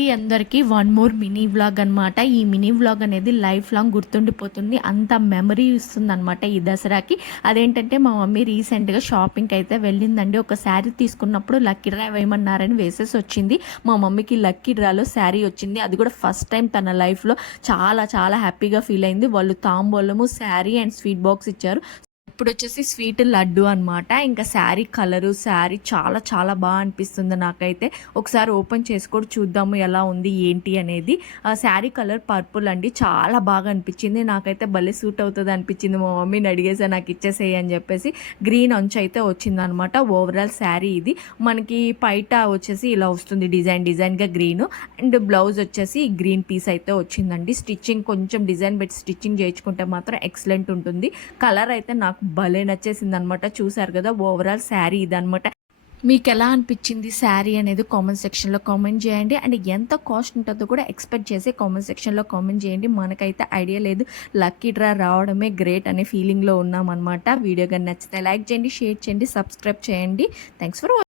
అందరికీ one more mini vlog అనమాట. ఈ మినీ వ్లాగ్ అనేది లైఫ్ లాంగ్ గుర్తుండిపోతుంది. అంత మెమరీ ఇస్తుందనమాట ఈ దసరాకి. అదేంటంటే మా మమ్మీ రీసెంట్గా షాపింగ్కి అయితే వెళ్ళిందండి. ఒక శారీ తీసుకున్నప్పుడు లక్కీ డ్రా వేయమన్నారని వేసేసి వచ్చింది. మా మమ్మీకి లక్కీ డ్రాలో శారీ వచ్చింది. అది కూడా ఫస్ట్ టైం తన లైఫ్లో. చాలా చాలా హ్యాపీగా ఫీల్ అయింది. వాళ్ళు తాంబూలము, శారీ అండ్ స్వీట్ బాక్స్ ఇచ్చారు. ఇప్పుడు వచ్చేసి స్వీట్ లడ్డు అనమాట. ఇంకా శారీ కలరు, శారీ చాలా చాలా బాగా అనిపిస్తుంది నాకైతే. ఒకసారి ఓపెన్ చేసుకొని చూద్దాము ఎలా ఉంది ఏంటి అనేది. శారీ కలర్ పర్పుల్ అండి, చాలా బాగా అనిపించింది నాకైతే. భలే సూట్ అవుతుంది అనిపించింది. మా మమ్మీని అడిగేసా నాకు ఇచ్చేసేయి అని చెప్పేసి. గ్రీన్ అంచు అయితే వచ్చిందనమాట. ఓవరాల్ శారీ ఇది మనకి పైట వచ్చేసి ఇలా వస్తుంది, డిజైన్గా గ్రీన్. అండ్ బ్లౌజ్ వచ్చేసి గ్రీన్ పీస్ అయితే వచ్చిందండి. స్టిచ్చింగ్ కొంచెం డిజైన్ పెట్టి స్టిచ్చింగ్ చేయించుకుంటే మాత్రం ఎక్సలెంట్ ఉంటుంది. కలర్ అయితే నాకు భలే నచ్చేసింది అనమాట. చూసారు కదా ఓవరాల్ శారీ ఇదనమాట. మీకు ఎలా అనిపించింది శారీ అనేది కామెంట్ సెక్షన్లో కామెంట్ చేయండి. అండ్ ఎంత కాస్ట్ ఉంటుందో కూడా ఎక్స్పెక్ట్ చేసి కామెంట్ సెక్షన్లో కామెంట్ చేయండి. మనకైతే ఐడియా లేదు, లక్కీ డ్రా రావడమే గ్రేట్ అనే ఫీలింగ్లో ఉన్నామన్నమాట. వీడియో కానీ నచ్చితే లైక్ చేయండి, షేర్ చేయండి, సబ్స్క్రైబ్ చేయండి. Thanks for watching.